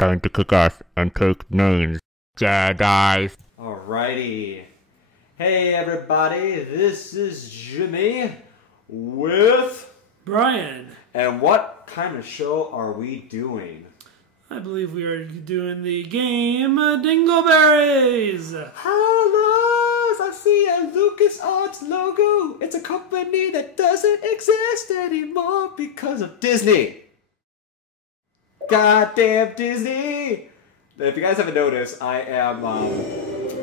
Time to kick ass and take names. Jedi. Alrighty. Hey everybody, this is Jimmy with Brian. And what kind of show are we doing? I believe we are doing the game Dingleberries. Hello, I see a LucasArts logo. It's a company that doesn't exist anymore because of Disney. Goddamn Disney! If you guys haven't noticed, I am,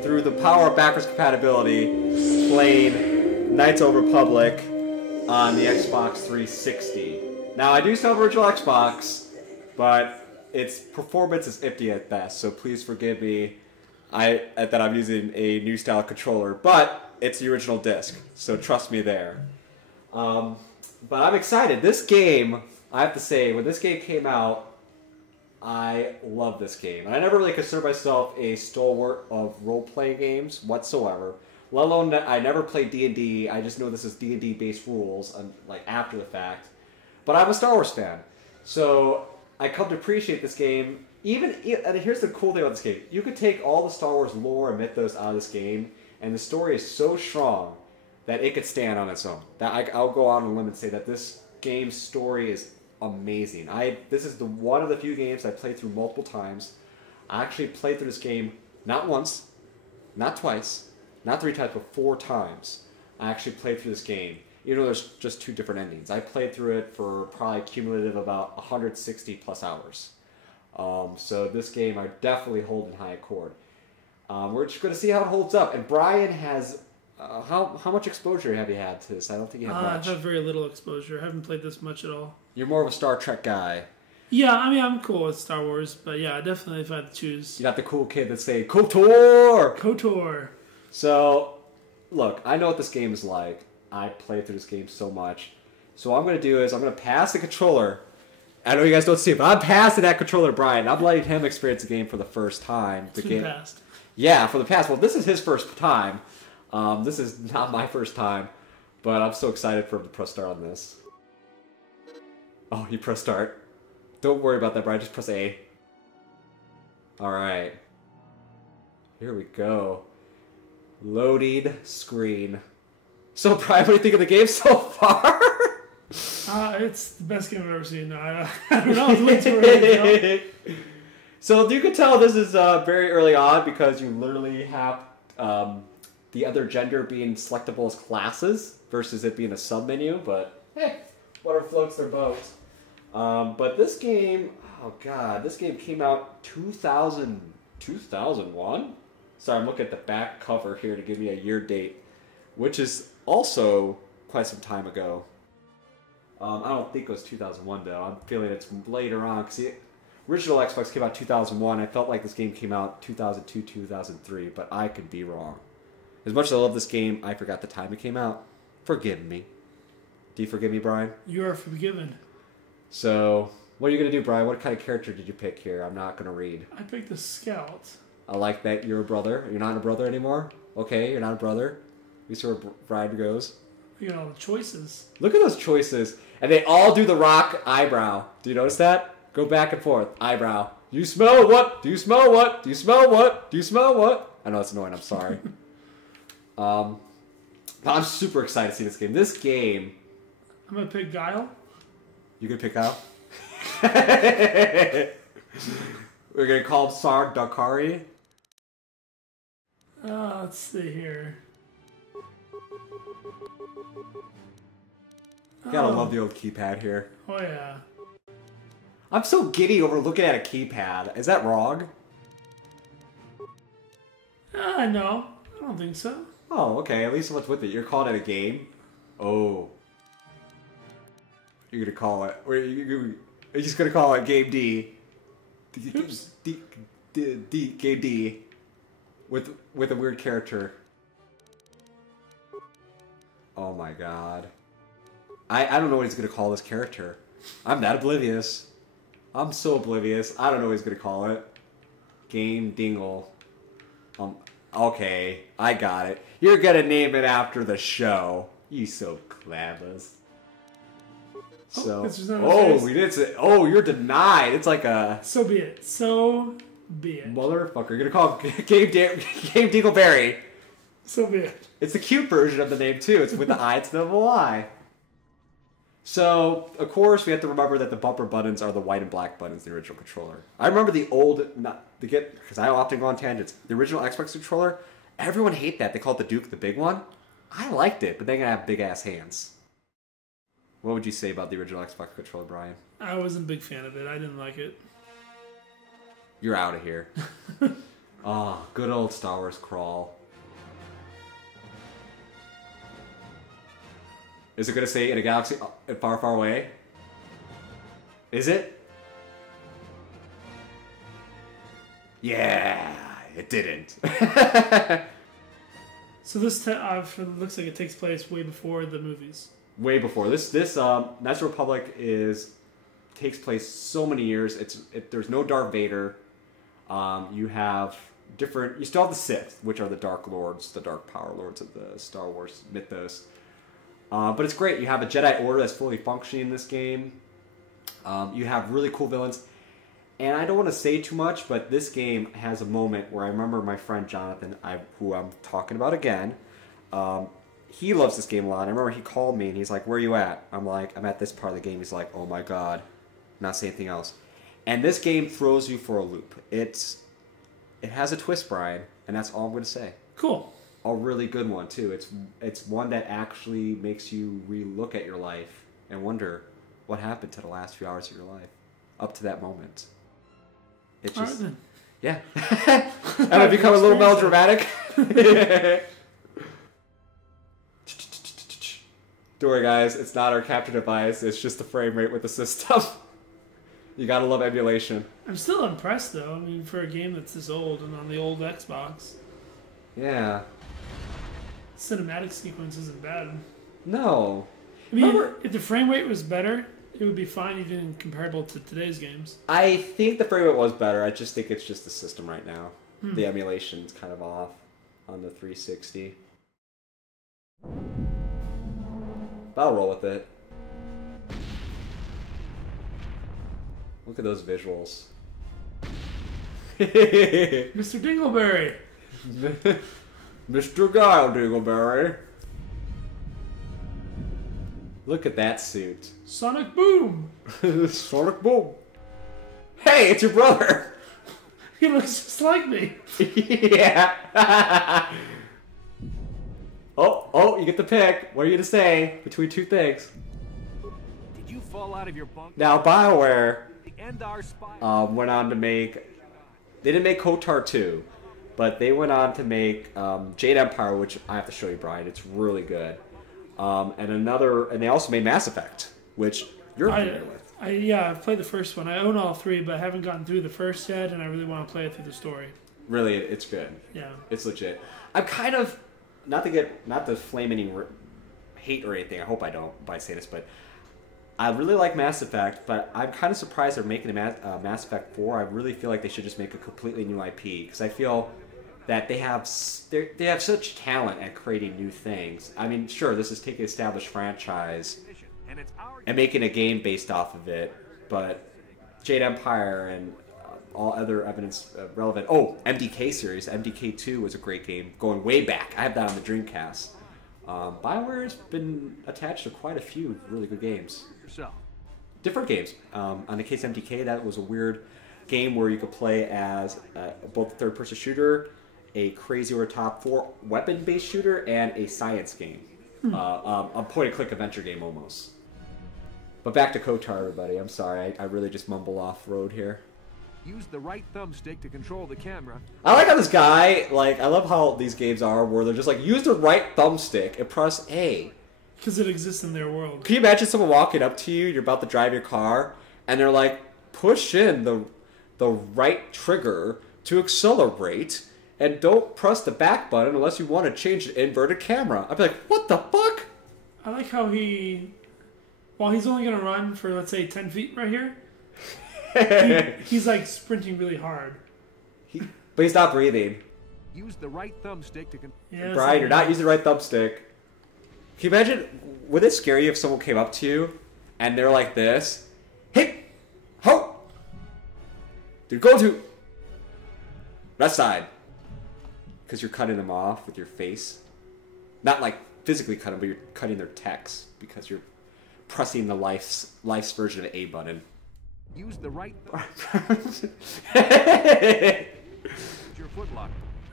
through the power of backwards compatibility, playing Knights of the Republic on the Xbox 360. Now, I do still have a virtual Xbox, but its performance is iffy at best, so please forgive me that I'm using a new style controller, but it's the original disc, so trust me there. But I'm excited. This game, I have to say, when this game came out, I love this game. And I never really considered myself a stalwart of role-playing games whatsoever. Let alone that I never played D&D. I just know this is D&D based rules, like after the fact. But I'm a Star Wars fan, so I come to appreciate this game. And here's the cool thing about this game: you could take all the Star Wars lore and mythos out of this game, and the story is so strong that it could stand on its own. I'll go on a limb and say that this game's story is amazing. This is one of the few games I played through multiple times. I actually played through this game not once, not twice, not 3 times, but 4 times. I actually played through this game, even though there's just 2 different endings. I played through it for probably cumulative about 160 plus hours. So this game I definitely hold in high accord. We're just going to see how it holds up. And Brian has how much exposure have you had to this? I don't think you have much. I've had very little exposure. I haven't played this much at all. You're more of a Star Trek guy. Yeah, I mean, I'm cool with Star Wars, but yeah, definitely if I had to choose. You're not the cool kid that say, KOTOR! KOTOR! So, look, I know what this game is like. I played through this game so much. So what I'm going to do is I'm going to pass the controller. I know you guys don't see it, but I'm passing that controller to Brian. I'm letting him experience the game for the first time. For the past. Yeah, for the past. Well, this is his first time. This is not my first time, but I'm so excited for him to press start on this. Oh, he pressed start. Don't worry about that, Brian. Just press A. Alright. Here we go. Loading screen. So, Brian, what do you think of the game so far? It's the best game I've ever seen. I don't know. It's way too early to tell. So, you can tell this is very early on because you literally have the other gender being selectable as classes versus it being a sub-menu, but hey, whatever floats their boat. But this game, oh god, this game came out 2001? Sorry, I'm looking at the back cover here to give me a year date, which is also quite some time ago. I don't think it was 2001 though. I'm feeling it's later on, because the original Xbox came out 2001. I felt like this game came out 2002, 2003, but I could be wrong. As much as I love this game, I forgot the time it came out. Forgive me. Do you forgive me, Brian? You are forgiven. So, what are you going to do, Brian? What kind of character did you pick here? I'm not going to read. I picked the Scout. I like that you're a brother. You're not a brother anymore? Okay, you're not a brother. We see where Brian goes. Look at all the choices. Look at those choices. And they all do the rock eyebrow. Do you notice that? Go back and forth. Eyebrow. Do you smell what? Do you smell what? Do you smell what? Do you smell what? I know it's annoying. I'm sorry. But I'm super excited to see this game. This game... I'm going to pick Guile. You can pick out? We're going to call him Sar Dakari. Let's see here. Gotta love the old keypad here. Oh, yeah. I'm so giddy over looking at a keypad. Is that wrong? No. I don't think so. Oh, okay. At least what's with it? You're calling it a game? Oh. You're gonna call it... You're just gonna call it Game D. Oops. Game D. With a weird character. Oh my god. I don't know what he's gonna call this character. I'm that oblivious. I'm so oblivious. I don't know what he's gonna call it. Game Dingle. Okay, I got it. You're gonna name it after the show. You so clever. So, it's just not a face. we did say, oh, you're denied. It's like a So be it. So be it. motherfucker. You're gonna call him Game Dingleberry. So be it. It's the cute version of the name too. It's with the I to the Y. So, of course, we have to remember that the bumper buttons are the white and black buttons in the original controller. I remember the old, because I often go on tangents, the original Xbox controller, everyone hated that. They called it the Duke, the big one. I liked it, but then I have big-ass hands. What would you say about the original Xbox controller, Brian? I wasn't a big fan of it. I didn't like it. You're out of here. Oh, good old Star Wars crawl. Is it going to say in a galaxy far, far away? Is it? Yeah, it didn't. So this looks like it takes place way before the movies. Way before this. Knights of the Republic takes place so many years. There's no Darth Vader. You still have the Sith, which are the Dark Lords, the Dark Power Lords of the Star Wars mythos. But it's great. You have a Jedi Order that's fully functioning in this game. You have really cool villains. And I don't want to say too much, but this game has a moment where I remember my friend Jonathan, who I'm talking about again, he loves this game a lot. I remember he called me and he's like, "Where are you at?" I'm like, "I'm at this part of the game." He's like, "Oh my god." Not saying anything else. And this game throws you for a loop. It has a twist, Brian, and that's all I'm going to say. Cool. A really good one, too. It's one that actually makes you re-look at your life and wonder what happened to the last few hours of your life up to that moment. It just, all right, then. Yeah. Am I become a little melodramatic? Don't worry, guys. It's not our capture device. It's just the frame rate with the system. You gotta love emulation. I'm still impressed, though. I mean, for a game that's this old and on the old Xbox. Yeah. Cinematic sequence isn't bad. No. I mean, if the frame rate was better, it would be fine even comparable to today's games. I think the frame rate was better. I just think it's just the system right now. The emulation's kind of off on the 360. But I'll roll with it. Look at those visuals. Mr. Dingleberry! Mr. Guile Dingleberry. Look at that suit. Sonic Boom! Sonic Boom. Hey, it's your brother. He looks just like me. Yeah. Oh, you get the pick. What are you going to say between two things? Did you fall out of your bunk? Now, BioWare End our spy. went on to make... They didn't make KOTOR 2, but they went on to make Jade Empire, which I have to show you, Brian. It's really good. And they also made Mass Effect, which you're familiar with. Yeah, I've played the first one. I own all three, but I haven't gotten through the first yet, and I really want to play it through the story. Really, it's good. Yeah. It's legit. I'm kind of, not to flame any hate or anything, I hope I don't by saying this, but I really like Mass Effect, but I'm kind of surprised they're making a Mass Effect 4. I really feel like they should just make a completely new IP, because I feel that they have such talent at creating new things. I mean, sure, this is taking an established franchise and making a game based off of it, but Jade Empire and all other evidence relevant. Oh, MDK series. MDK 2 was a great game, going way back. I have that on the Dreamcast. BioWare's been attached to quite a few really good games. Different games. On the case MDK, that was a weird game where you could play as both a third-person shooter, a crazy over-top weapon-based shooter, and a science game. A point-and-click adventure game, almost. But back to KOTOR, everybody. I'm sorry. I really just mumble off-road here. Use the right thumbstick to control the camera. I like how this guy, I love how these games are where they're just like, use the right thumbstick and press A. Because it exists in their world. Can you imagine someone walking up to you, you're about to drive your car, and they're like, push in the right trigger to accelerate, and don't press the back button unless you want to change the inverted camera. I'd be like, what the fuck? I like how while he's only going to run for, let's say, 10 feet right here, he's like sprinting really hard. But he's not breathing. Use the right thumbstick to Brian, you're not using the right thumbstick. Can you imagine, would it scare you if someone came up to you and they're like this. Hey, ho! Dude, go to left side. Because you're cutting them off with your face. Not like physically cut them, but you're cutting their text because you're pressing the life's version of A button. Use the right your footlocker.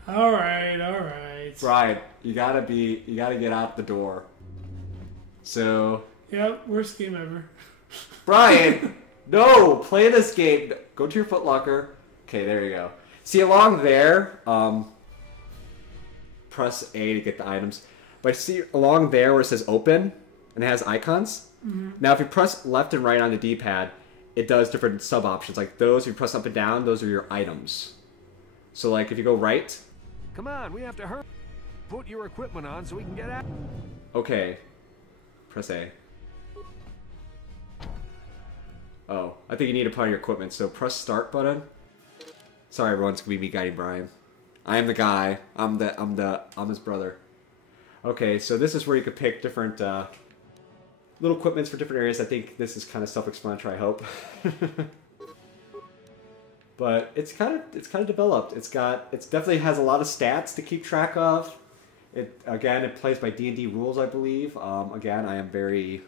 All right. Brian, you gotta get out the door. So, Yep, worst game ever. Brian, no, play this game. Go to your footlocker. Okay, there you go. See along there, press A to get the items. But see along there where it says open and it has icons. Mm-hmm. Now, if you press left and right on the D-pad, it does different sub options. Like those, if you press up and down, those are your items. So, like if you go right. Come on, we have to hurry. Put your equipment on so we can get out. Okay. Press A. Oh, I think you need to put on your equipment. So press start button. Sorry, everyone's gonna be me guiding Brian. I am the guy. I'm his brother. Okay, so this is where you could pick different little equipments for different areas. I think this is kind of self-explanatory. I hope. But it's kind of developed. It definitely has a lot of stats to keep track of. It plays by D&D rules, I believe. Again, I am very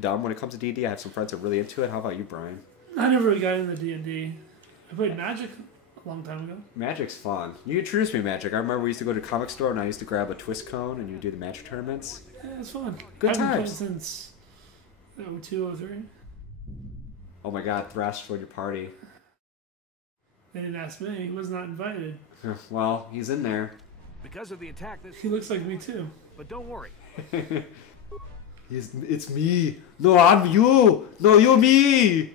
dumb when it comes to D&D. I have some friends that are really into it. How about you, Brian? I never really got into D&D. I played Magic a long time ago. Magic's fun. You introduced me to Magic. I remember we used to go to a comic store and I used to grab a twist cone and you do the Magic tournaments. Yeah, it's fun. Good I haven't times. played since 02, 03. Oh my god, Thrash joined your party. They didn't ask me. He was not invited. Well, he's in there. Because of the attack this He looks like me too. but don't worry. It's me. No, I'm you. No, you're me.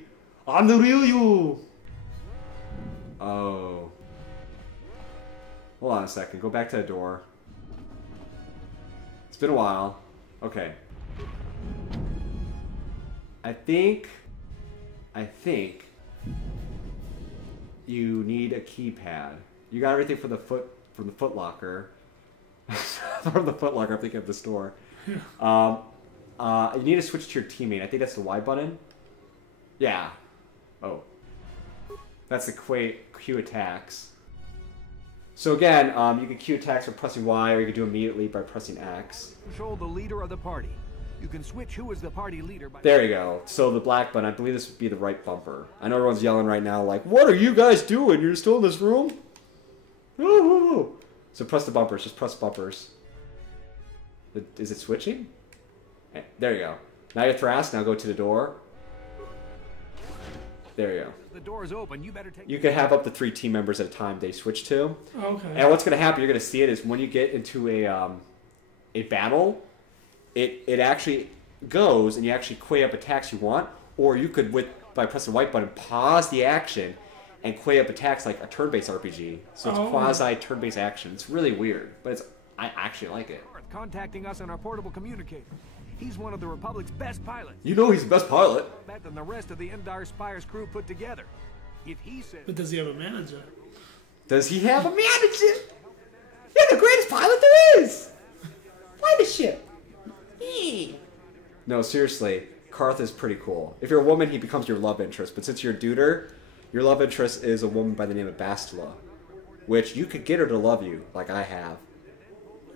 I'm the real you. Oh. Hold on a second. Go back to the door. It's been a while. Okay. I think you need a keypad. You got everything from the foot locker. From the foot locker, I'm thinking of the store. You need to switch to your teammate. I think that's the Y button. Yeah. Oh. That's the Q attacks. So again, you can Q attacks by pressing Y, or you can do immediately by pressing X. Control the leader of the party. You can switch who is the party leader by... There you go. So the black button, I believe this would be the right bumper. I know everyone's yelling right now like, what are you guys doing? You're still in this room? Woo. So press the bumpers. Just press bumpers. Is it switching? There you go. Now you're Thras. Now go to the door. There you go. The door is open. You better take... You can have up to 3 team members at a time they switch to. Okay. And what's going to happen, you're going to see it, is when you get into a battle, it actually goes and you actually queue up attacks you want, or you could, by pressing the white button, pause the action and queue up attacks like a turn-based RPG. So it's quasi turn-based action. It's really weird, but I actually like it. Carth contacting us on our portable communicator. He's one of the Republic's best pilots. You know he's the best pilot. Better than the rest of the Endar Spire's crew put together. If he says... But does he have a manager? Does he have a manager? You're the greatest pilot there is! Fly the ship! No, seriously, Carth is pretty cool. If you're a woman, he becomes your love interest. But since you're a duder, your love interest is a woman by the name of Bastila. Which you could get her to love you, like I have.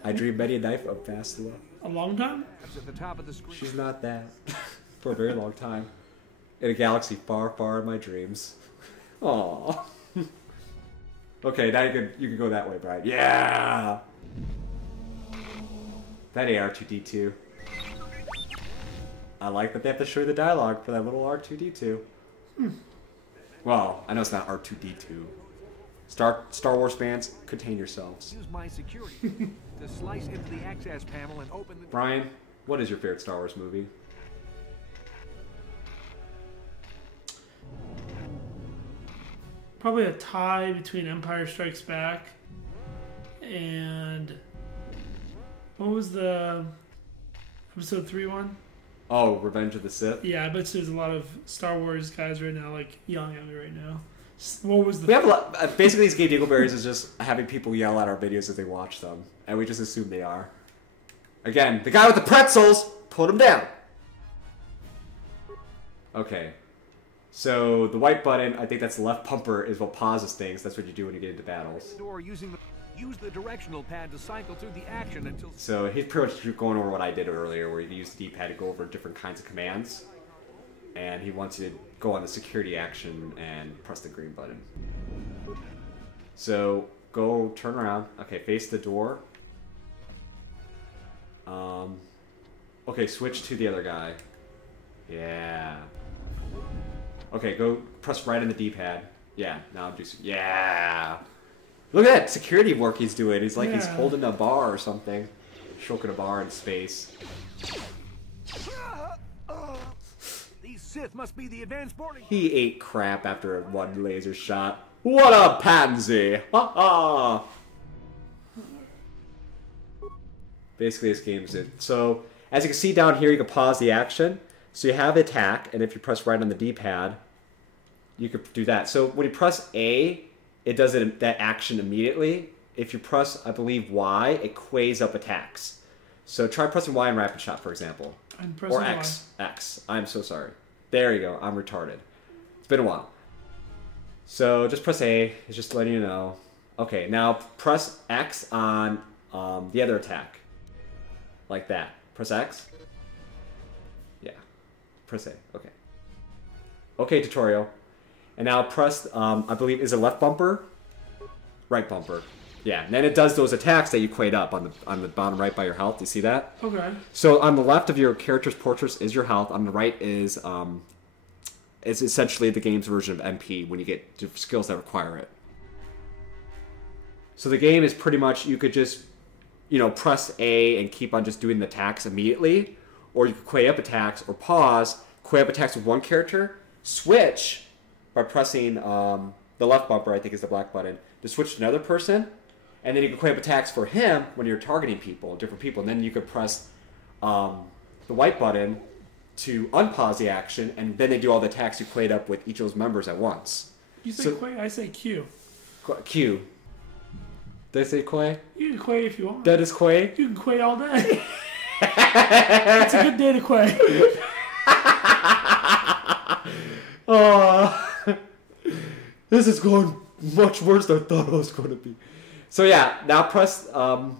I dream many a night of Bastila. A long time? That's at the top of the screen. She's not that. For a very long time. In a galaxy far, far in my dreams. Aww. Okay, now you can go that way, Brian. Yeah! That AR2D2. I like that they have to show you the dialogue for that little R2D2. Well, I know it's not R2D2. Star Wars fans, contain yourselves. Use my security to slice into the access panel and open the... Brian, what is your favorite Star Wars movie? Probably a tie between Empire Strikes Back and... What was the episode 3 one? Oh, Revenge of the Sith? Yeah, I bet there's a lot of Star Wars guys right now, like, yelling at me right now. What was the... We have a lot... Basically, these Gay Dingleberries is just having people yell at our videos as they watch them. And we just assume they are. Again, the guy with the pretzels! Put him down! Okay. So the white button, I think that's the left bumper, is what pauses things. That's what you do when you get into battles. Use the directional pad to cycle through the action until... So he's pretty much going over what I did earlier, where you use the D-pad to go over different kinds of commands. And he wants you to go on the security action and press the green button. So go turn around. Okay, face the door. Okay, switch to the other guy. Yeah. Okay, go press right on the D-pad. Yeah, now do some... Yeah! Look at that security work he's doing. He's like he's holding a bar or something. Stroking a bar in space. These Sith must be the advanced boarding... He ate crap after one laser shot. What a pansy! Ha ha! Basically, this game's it. So, as you can see down here, you can pause the action. So you have attack, and if you press right on the D-pad, you could do that. So when you press A, it does that action immediately. If you press, I believe, Y, it quays up attacks. So try pressing Y in Rapid Shot, for example. Or X. Y. X. I'm so sorry. There you go. I'm retarded. It's been a while. So just press A. It's just letting you know. Okay, now press X on the other attack. Like that. Press X. Yeah. Press A. Okay. Okay, tutorial. And now press, I believe, is it left bumper? Right bumper. Yeah, and then it does those attacks that you quayed up on the bottom right by your health. Do you see that? Okay. So on the left of your character's portrait is your health. On the right is essentially the game's version of MP when you get skills that require it. So the game is pretty much, you could just, you know, press A and keep on just doing the attacks immediately, or you could quay up attacks or pause, quay up attacks with one character, switch by pressing the left bumper, I think is the black button, to switch to another person, and then you can quay up attacks for him when you're targeting people, different people, and then you could press the white button to unpause the action, and then they do all the attacks you quayed up with each of those members at once. You say quay, I say Q. Q. Did I say quay? You can quay if you want. That is quay? You can quay all day. It's a good day to quay. This is going much worse than I thought it was going to be. So yeah, now press the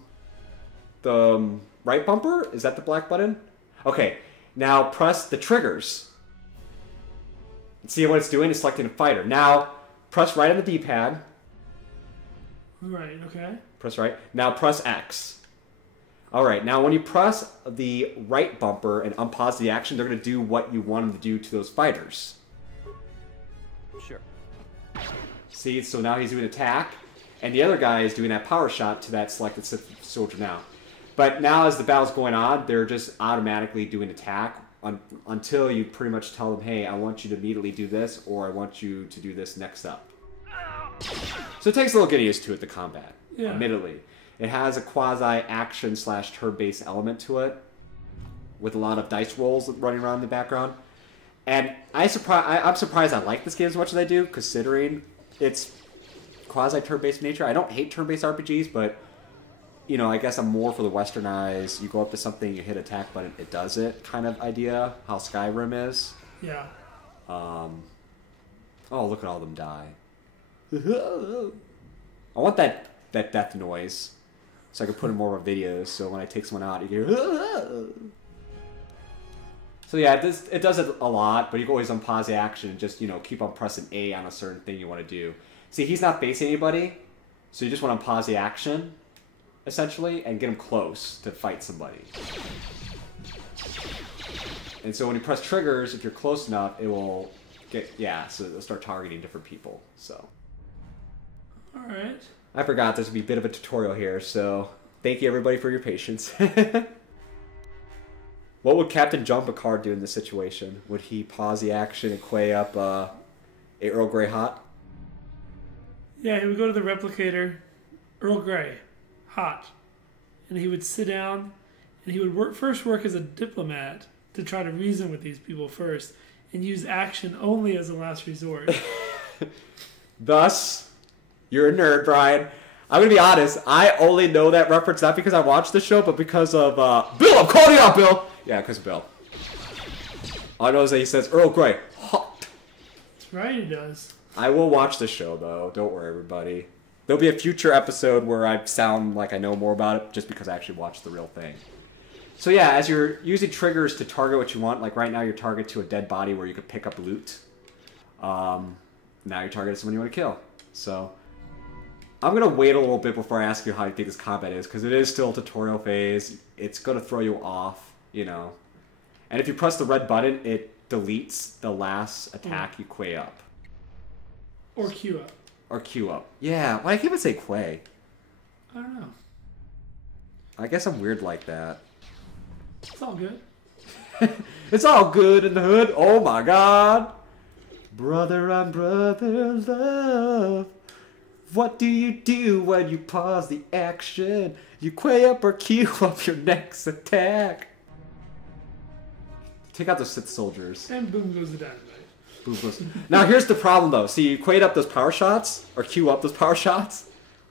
right bumper. Is that the black button? Okay, now press the triggers. See what it's doing? It's selecting a fighter. Now press right on the D-pad. Right, okay. Press right. Now press X. Alright, now when you press the right bumper and unpause the action, they're going to do what you want them to do to those fighters. Sure. See, so now he's doing attack, and the other guy is doing that power shot to that selected Sith soldier now. But now as the battle's going on, they're just automatically doing attack until you pretty much tell them, hey, I want you to immediately do this, or I want you to do this next up. So it takes a little getting used to it, the combat, admittedly. It has a quasi-action / turn-based element to it, with a lot of dice rolls running around in the background. And I'm surprised I like this game as much as I do, considering its quasi-turn-based nature. I don't hate turn-based RPGs, but, you know, I guess I'm more for the westernized, you go up to something, you hit attack button, it does it kind of idea, how Skyrim is. Yeah. Oh, look at all of them die. I want that death noise, so I can put in more of videos, so when I take someone out, you hear... So yeah, it does it a lot, but you can always unpause the action and just, you know, keep on pressing A on a certain thing you want to do. See, he's not facing anybody, so you just want to unpause the action, essentially, and get him close to fight somebody. And so when you press triggers, if you're close enough, it will get, so it'll start targeting different people, so. Alright. I forgot this would be a bit of a tutorial here, so thank you everybody for your patience. What would Captain John Picard do in this situation? Would he pause the action and quay up a Earl Grey hot? Yeah, he would go to the replicator, Earl Grey, hot. And he would sit down, and he would first work as a diplomat to try to reason with these people first, and use action only as a last resort. Thus, you're a nerd, Brian. I'm going to be honest, I only know that reference not because I watched the show, but because of, Bill, I'm calling you out, Bill! Yeah, because of Bill. All I know is that he says Earl Grey. Hot. That's right, he does. I will watch the show, though. Don't worry, everybody. There'll be a future episode where I sound like I know more about it just because I actually watched the real thing. So yeah, as you're using triggers to target what you want, like right now you're targeted to a dead body where you could pick up loot. Now you're targeted to someone you want to kill. So I'm going to wait a little bit before I ask you how you think this combat is, because it is still a tutorial phase. It's going to throw you off, you know. And if you press the red button, it deletes the last attack you quay up. Or queue up. Or queue up. Yeah, why can't I say quay? I don't know. I guess I'm weird like that. It's all good. It's all good in the hood. Oh my god. Brother on brother love. What do you do when you pause the action? You quay up or queue up your next attack. Take out the Sith soldiers. And boom goes the dynamite. Boom goes. Now here's the problem though. See, you quayed up those power shots, or queue up those power shots.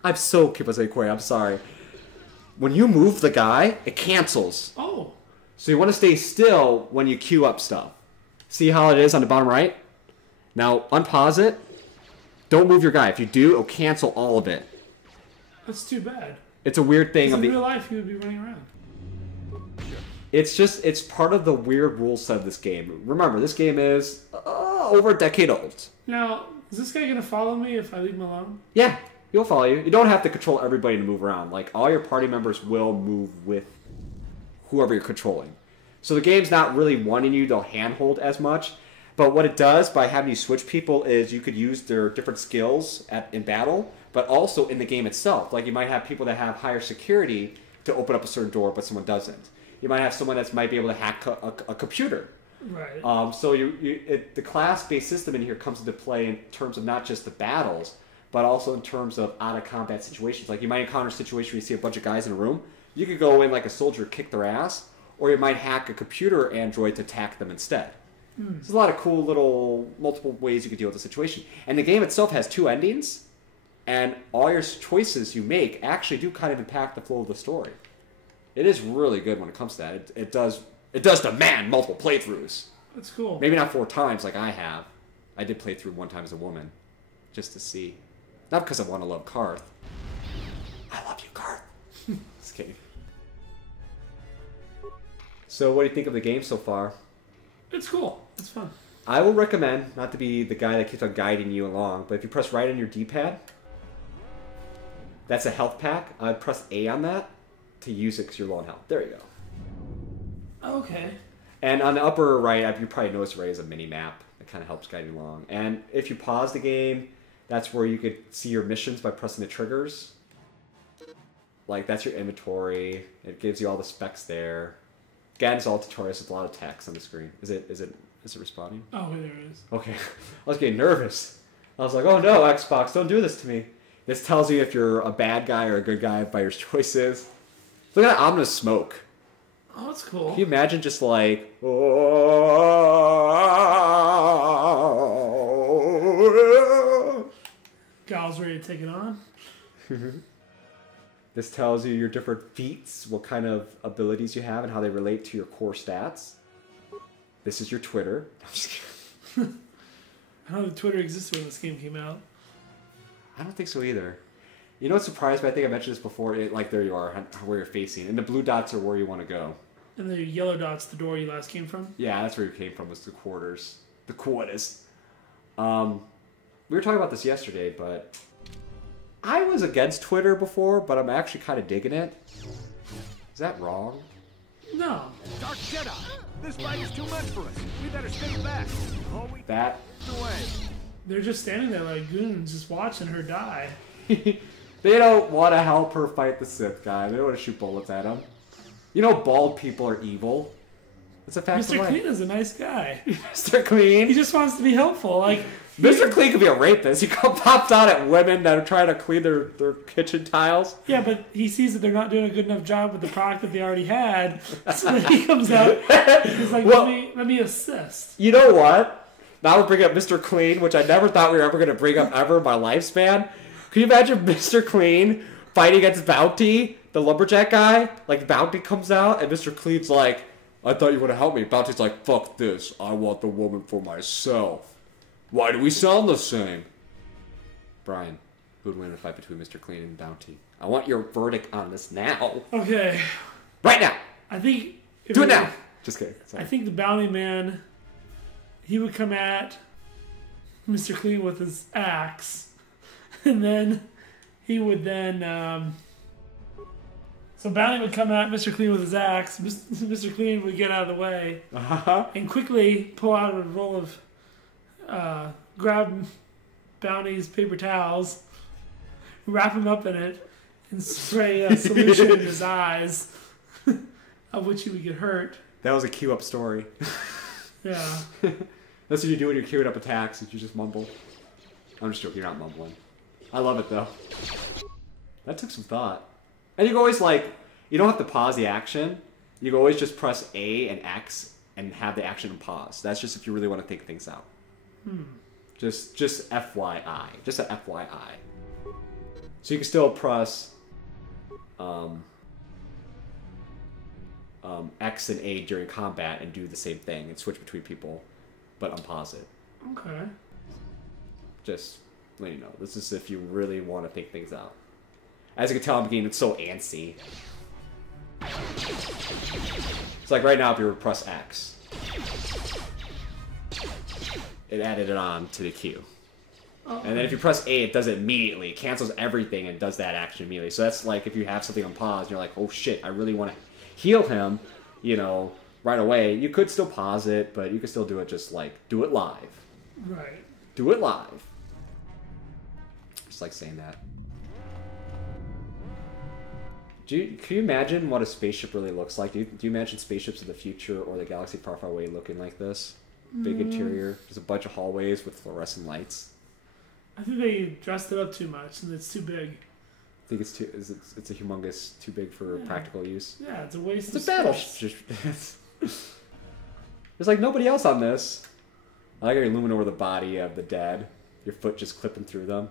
I'm so keep I say quay, I'm sorry. When you move the guy, it cancels. Oh. So you want to stay still when you queue up stuff. See how it is on the bottom right? Now unpause it. Don't move your guy. If you do, it'll cancel all of it. That's too bad. It's a weird thing. In real life, he would be running around. It's part of the weird rule set of this game. Remember, this game is over a decade old. Now, is this guy going to follow me if I leave him alone? Yeah, he'll follow you. You don't have to control everybody to move around. Like, all your party members will move with whoever you're controlling. So the game's not really wanting you to handhold as much. But what it does by having you switch people is you could use their different skills in battle, but also in the game itself. Like, you might have people that have higher security to open up a certain door, but someone doesn't. You might have someone that might be able to hack a computer. Right. So the class-based system in here comes into play in terms of not just the battles, but also in terms of out-of-combat situations. Like, you might encounter a situation where you see a bunch of guys in a room. You could go in like a soldier, kick their ass, or you might hack a computer android to attack them instead. There's a lot of cool little multiple ways you could deal with the situation. And the game itself has 2 endings, and all your choices you make actually do kind of impact the flow of the story. It is really good when it comes to that. It does demand multiple playthroughs. That's cool. Maybe not 4 times like I have. I did play through 1 time as a woman, just to see. Not because I want to love Carth. I love you, Carth. Just kidding. So what do you think of the game so far? It's cool. It's fun. I will recommend, not to be the guy that keeps on guiding you along, but if you press right on your D-pad, that's a health pack. I'd press A on that to use it because you're low on health. There you go. Okay. And on the upper right, you probably noticed right as a mini-map. It kind of helps guide you along. And if you pause the game, that's where you could see your missions by pressing the triggers. Like, that's your inventory. It gives you all the specs there. Again, it's all tutorials with a lot of text on the screen. Is it responding? Oh, there it is. Okay. I was getting nervous. I was like, oh no, Xbox, don't do this to me. This tells you if you're a bad guy or a good guy by your choices. Look at that ominous smoke. Oh, that's cool. Can you imagine just like... Gal's ready to take it on. This tells you your different feats, what kind of abilities you have, and how they relate to your core stats. This is your Twitter. I'm just kidding. I don't know if Twitter existed when this game came out. I don't think so either. You know what surprised me? I think I mentioned this before. Like, there you are, where you're facing. And the blue dots are where you want to go. And the yellow dot's the door you last came from? Yeah, that's where you came from, was the quarters. The quarters. We were talking about this yesterday, but... I was against Twitter before, but I'm actually kind of digging it. Is that wrong? No. Dark Jedi! This fight is too much for us. We better stay back. That... Away. They're just standing there like goons, just watching her die. They don't want to help her fight the Sith guy. They don't want to shoot bullets at him. You know bald people are evil. It's a fact of Mr. life. Clean is a nice guy. Mr. Clean? He just wants to be helpful. Like, Mr. Clean could be a rapist. He pops out at women that are trying to clean their kitchen tiles. yeah, but he sees that they're not doing a good enough job with the product that they already had, so then he comes out. He's like, Well, let me assist. You know what? Now we'll bring up Mr. Clean, which I never thought we were ever going to bring up ever in my lifespan. Can you imagine Mr. Clean fighting against Bounty, the lumberjack guy? Like, Bounty comes out, and Mr. Clean's like, I thought you would have helped me. Bounty's like, fuck this. I want the woman for myself. Why do we sound the same? Brian, who would win in a fight between Mr. Clean and Bounty? I want your verdict on this now. Okay. Right now. I think... Do it now. Just kidding. Sorry. I think the bounty man, he would come at Mr. Clean with his axe. And then he would then... So Bounty would come at Mr. Clean with his axe. Mr. Clean would get out of the way and quickly pull out a roll of, grab Bounty's paper towels, wrap him up in it, and spray a solution in his eyes, of which he would get hurt. That was a queue up story. Yeah. That's what you do when you're queuing up attacks, is you just mumble. I'm just joking, you're not mumbling. I love it though. That took some thought. And you can always, like, you don't have to pause the action. You can always just press A and X and have the action pause. That's just if you really want to think things out. Just FYI. Just a FYI. So you can still press X and A during combat and do the same thing and switch between people, but unpause it. Okay. Just let you know. This is if you really want to think things out. As you can tell, I'm getting so antsy. It's like right now, if you were to press X, it added it on to the queue. And then if you press A, it does it immediately. It cancels everything and does that action immediately. So that's like if you have something on pause and you're like, oh shit, I really want to heal him, you know, right away. You could still pause it, but you can still do it just like, do it live. Right. Do it live. Just like saying that. Can you imagine what a spaceship really looks like? Do you imagine spaceships in the future or the galaxy far, far away looking like this? Big interior. There's a bunch of hallways with fluorescent lights. I think they dressed it up too much and it's too big. I think it's it's a humongous, too big for practical use. Yeah, it's a waste It's of a space. battleship. There's like nobody else on this. I like how you're looming over the body of the dead. Your foot just clipping through them.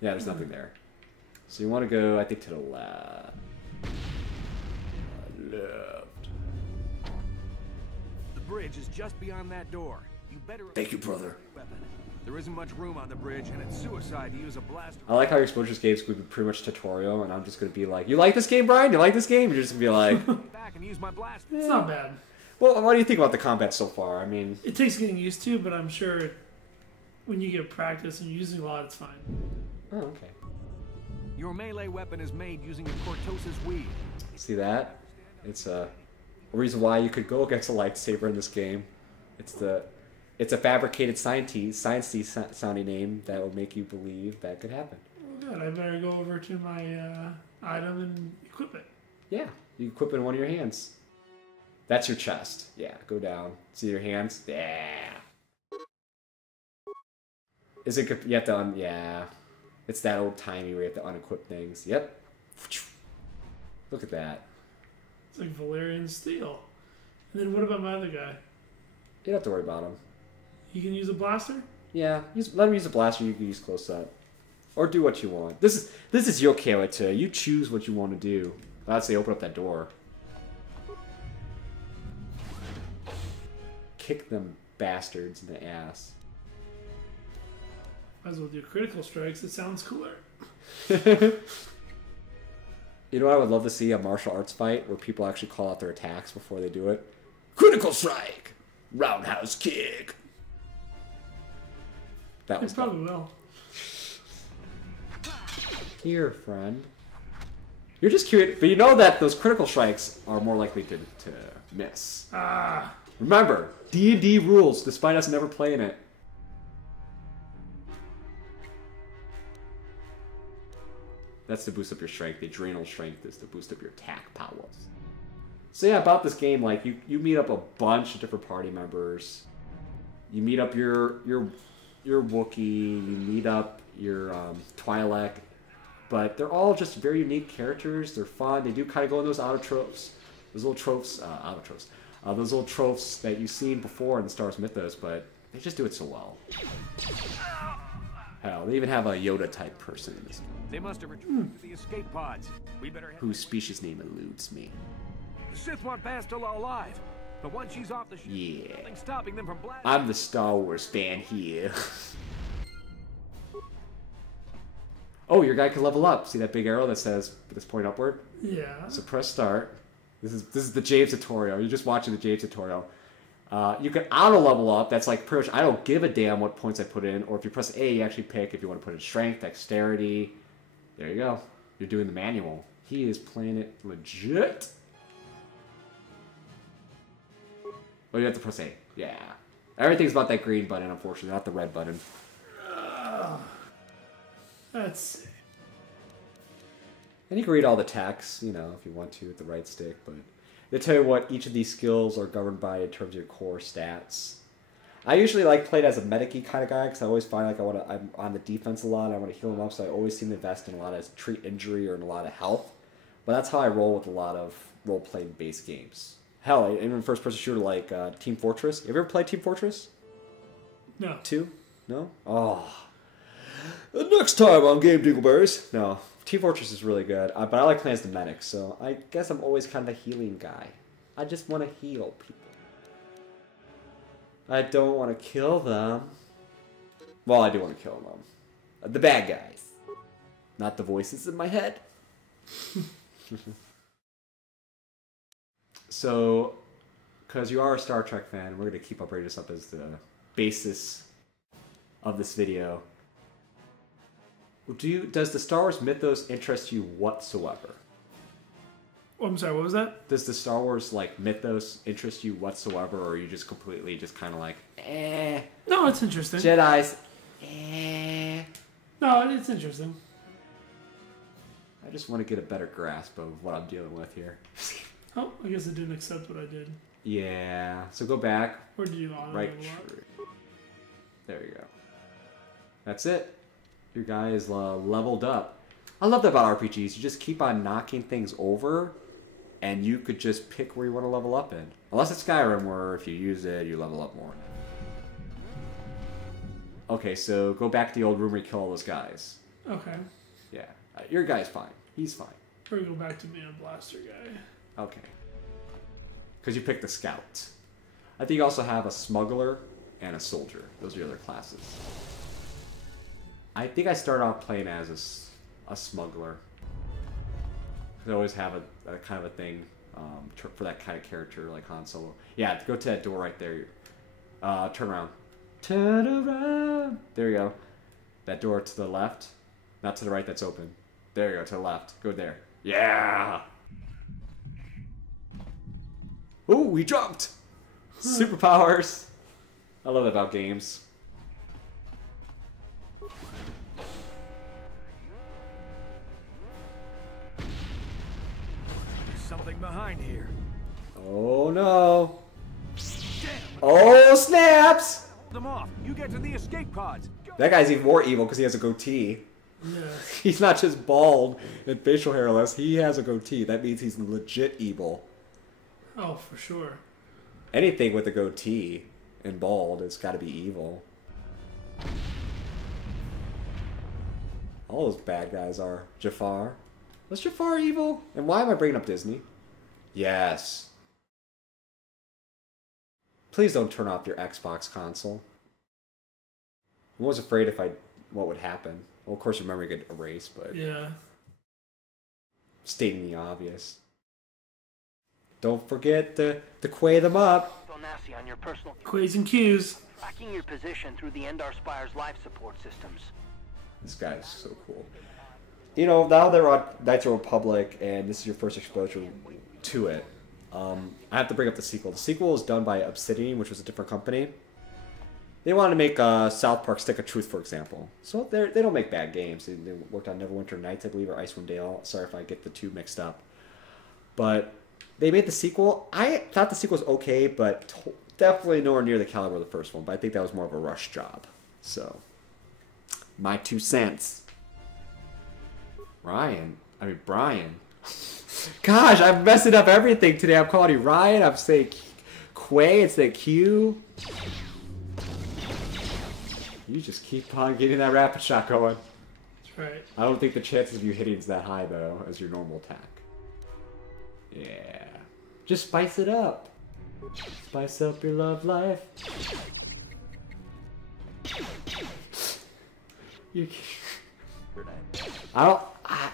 Yeah, there's nothing there. So you want to go, I think, to the left. Left. The bridge is just beyond that door. You better... Thank you, brother. Weapon. There isn't much room on the bridge, and it's suicide to use a blaster. I like how your exposure games could be pretty much tutorial, and I'm just going to be like, you like this game, Brian? You like this game? You're just going to be like... Back and use my blaster. It's not bad. Well, what do you think about the combat so far? I mean... It takes getting used to, but I'm sure when you get practice and you're using a lot, it's fine. Oh, okay. Your melee weapon is made using a cortosis weed. See that? It's a reason why you could go against a lightsaber in this game. It's a fabricated science-y sounding name that will make you believe that could happen. Well, good. I better go over to my item and equip it. Yeah, you equip it in one of your hands. That's your chest. Yeah, go down. See your hands? Yeah. Is it? You have to yeah. It's that old timey where you have to unequip things. Yep. Look at that. It's like Valerian steel. And then what about my other guy? You don't have to worry about him. He can use a blaster? Yeah, let him use a blaster. You can use close up, or do what you want. This is your character. You choose what you want to do. I'd say open up that door. Kick them bastards in the ass. Might as well do critical strikes. It sounds cooler. You know, I would love to see a martial arts fight where people actually call out their attacks before they do it. Critical strike, roundhouse kick. That was It probably will. Here, friend. You're just curious, but you know that those critical strikes are more likely to miss. Ah. Remember, D&D rules, despite us never playing it. That's to boost up your strength. The adrenal strength is to boost up your attack powers. So yeah, about this game, like you meet up a bunch of different party members. You meet up your Wookiee. You meet up your Twi'lek, but they're all just very unique characters. They're fun. They do kind of go in those auto tropes, those little tropes, those little tropes that you've seen before in the Star Wars mythos, but they just do it so well. Hell, they even have a Yoda type person in this game. They must have retreated to the escape pods. We better... Whose species name eludes me. The Sith want Bastila alive, but once she's off the ship, Yeah. nothing's stopping them from blasting. I'm the Star Wars fan here. Oh, your guy can level up. See that big arrow that says this point upward? Yeah. So press start. This is the James tutorial. You're just watching the James tutorial. You can auto level up. That's like pretty much I don't give a damn what points I put in. Or if you press A, you actually pick if you want to put in strength, dexterity. There you go. You're doing the manual. He is playing it legit. Oh, you have to press A. Yeah. Everything's about that green button, unfortunately, not the red button. Let's see. And you can read all the text, you know, if you want to with the right stick, but they tell you what each of these skills are governed by in terms of your core stats. I usually like playing as a medic-y kind of guy because I always find like I'm on the defense a lot. I want to heal them up, so I always seem to invest in a lot of treat injury or in a lot of health. But that's how I roll with a lot of role-playing based games. Hell, even first-person shooter like Team Fortress. Have you ever played Team Fortress? No. 2? No? Oh. Next time on Game Dingleberries. No, Team Fortress is really good, but I like playing as the medic, so I guess I'm always kind of a healing guy. I just want to heal people. I don't want to kill them. Well, I do want to kill them. The bad guys. Not the voices in my head. So, because you are a Star Trek fan, we're going to keep upgrading this up as the basis of this video. Does the Star Wars mythos interest you whatsoever? Oh, I'm sorry, what was that? Does the Star Wars like mythos interest you whatsoever, or are you just completely just kind of like, eh? No, it's interesting. Jedi's, eh? No, it's interesting. I just want to get a better grasp of what I'm dealing with here. Oh, I guess it didn't accept what I did. Yeah. So go back. Or did you auto Right. level up? There you go. That's it. Your guy is leveled up. I love that about RPGs. You just keep on knocking things over, and you could just pick where you want to level up in. Unless it's Skyrim, where if you use it, you level up more. Okay, so go back to the old room where you kill all those guys. Okay. Yeah. Your guy's fine. He's fine. Or go back to being a blaster guy. Okay. Because you picked the scout. I think you also have a smuggler and a soldier. Those are your other classes. I think I started off playing as a smuggler. I always have a kind of a thing for that kind of character, like Han Solo. Yeah, go to that door right there. Turn around. Turn around. There you go. That door to the left. Not to the right, that's open. There you go, to the left. Go there. Yeah! Ooh, we jumped! Superpowers! I love that about games. Something behind here. Oh no! Oh snaps! Them off. You get to the escape pods. Go. That guy's even more evil because he has a goatee. Yeah. He's not just bald and facial hairless, he has a goatee. That means he's legit evil. Oh, for sure. Anything with a goatee and bald has got to be evil. All those bad guys are. Jafar. Was Jafar evil? And why am I bringing up Disney? Yes. Please don't turn off your Xbox console. I was afraid what would happen. Well, of course your memory could erase, but Yeah. stating the obvious. Don't forget to quay them up. Bonassi on your personal Quays and Qs. tracking your position through the Endar Spire's life support systems. This guy's so cool. You know, now they're on Knights of the Republic, and this is your first exposure to it. I have to bring up the sequel. The sequel is done by Obsidian, which was a different company. They wanted to make South Park Stick of Truth, for example. So they don't make bad games. They worked on Neverwinter Nights, I believe, or Icewind Dale. Sorry if I get the two mixed up. But they made the sequel. I thought the sequel was okay, but definitely nowhere near the caliber of the first one. But I think that was more of a rush job. So, my 2 cents. Brian. Gosh, I'm messing up everything today. I'm calling you Ryan. I'm saying Quay instead of Q. You just keep on getting that rapid shot going. That's right. I don't think the chances of you hitting is that high, though, as your normal attack. Yeah. Just spice it up. Spice up your love life. You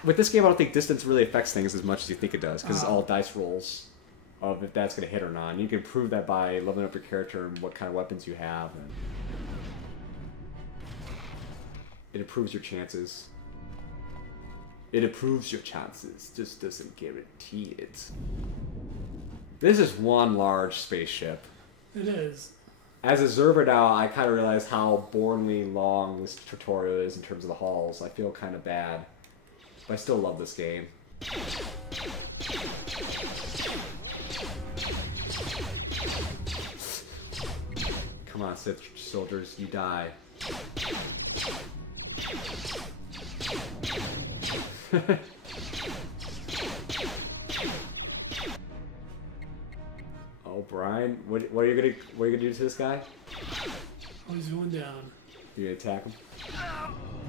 with this game, I don't think distance really affects things as much as you think it does, because it's all dice rolls of if that's going to hit or not. And you can prove that by leveling up your character and what kind of weapons you have. And it improves your chances. It improves your chances, just doesn't guarantee it. This is one large spaceship. It is. As a observer now, I kind of realize how boringly long this tutorial is in terms of the halls. I feel kind of bad. But I still love this game. Come on, Sith soldiers, you die. Oh, Brian, what are you gonna do to this guy? Oh, he's going down. You gonna attack him?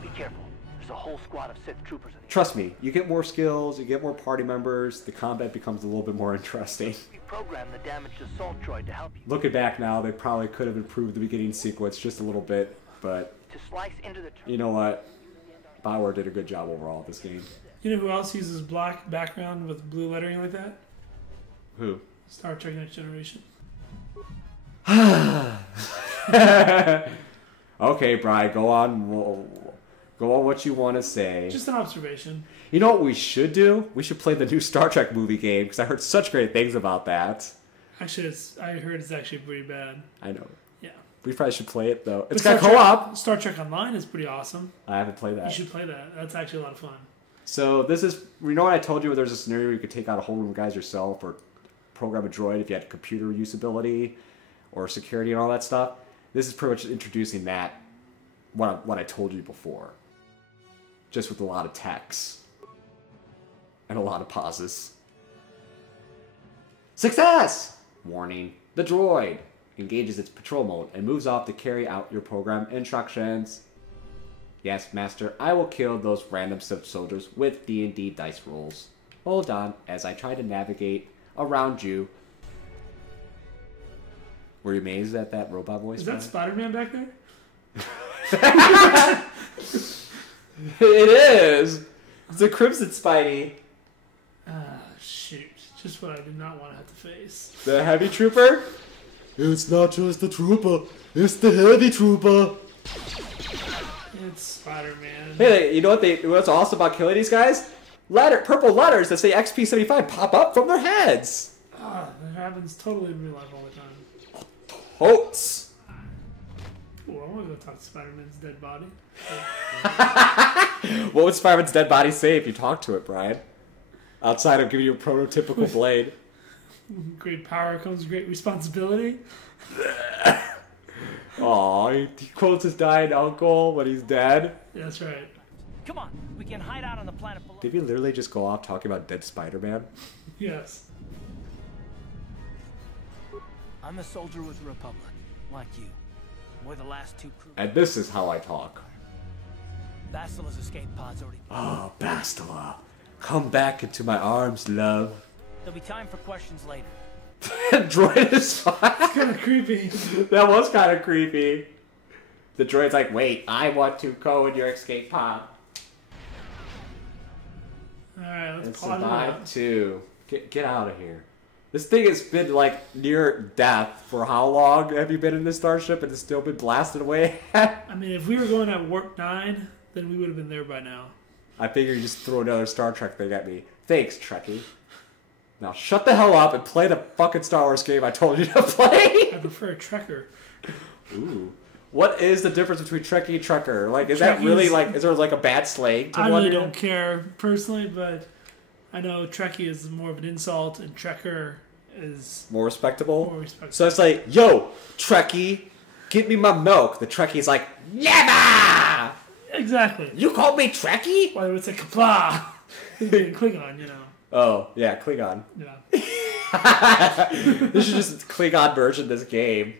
Be careful. There's a whole squad of Sith troopers in here. Trust me, you get more skills, you get more party members, the combat becomes a little bit more interesting. We programmed the damaged assault droid to help you. Looking back now, they probably could have improved the beginning sequence just a little bit, but To slice into the... you know what? BioWare did a good job overall with this game. You know who else uses black background with blue lettering like that? Who? Star Trek Next Generation. Okay, Brian, go on. Go on what you want to say. Just an observation. You know what we should do? We should play the new Star Trek movie game, because I heard such great things about that. Actually, I heard it's actually pretty bad. I know. Yeah. We probably should play it, though. It's But got co-op. Star Trek Online is pretty awesome. I haven't played that. You should play that. That's actually a lot of fun. So this is, you know what I told you? There's a scenario where you could take out a whole room of guys yourself, or program a droid if you had computer usability, or security and all that stuff. This is pretty much introducing that, what I told you before. Just with a lot of text. And a lot of pauses. Success! Warning. The droid engages its patrol mode and moves off to carry out your program instructions. Yes, Master, I will kill those random Sith soldiers with D&D dice rolls. Hold on, as I try to navigate around you. Were you amazed at that robot voice? Is that Spider-Man back there? It is! It's a Crimson Spidey. Shoot. Just what I did not want to have to face. The heavy trooper? It's not just the trooper, it's the heavy trooper. It's Spider-Man. Hey, you know what's awesome about killing these guys? Purple letters that say XP75 pop up from their heads. That happens totally in real life all the time. Totes. Ooh, I want to go talk to Spider-Man's dead body. What would Spider-Man's dead body say if you talked to it, Brian? Outside of giving you a prototypical blade. Great power comes great responsibility. Aw, he quotes his dying uncle when he's dead. Yeah, that's right. Come on, we can hide out on the planet below. Did we literally just go off talking about dead Spider-Man? Yes. I'm a soldier with the Republic, like you. We're the last two crew. And this is how I talk. Bastila's escape pod's already... Oh, Bastila. Come back into my arms, love. There'll be time for questions later. Droid is fine. It's kind of creepy. That was kind of creepy. The droid's like, wait, I want to go in your escape pod. Alright, let's And plot it survive out. too. Get out of here. This thing has been like near death for how long have you been in this starship and it's still been blasted away? I mean, if we were going at warp 9, then we would have been there by now. I figure you just throw another Star Trek thing at me. Thanks, Trekkie. Now shut the hell up and play the fucking Star Wars game I told you to play. I prefer a Trekker. Ooh. What is the difference between Trekkie and Trekker? Like, is that really like, is there like a bad slang to I one? really don't care personally, but I know Trekkie is more of an insult and Trekker is More respectable? more respectful. So it's like, yo, Trekkie, give me my milk. The Trekkie's like, never! Exactly. You called me Trekkie? Whether it's a Kapla, Klingon, you know. Oh, yeah, Klingon. Yeah. This is just a Klingon version of this game.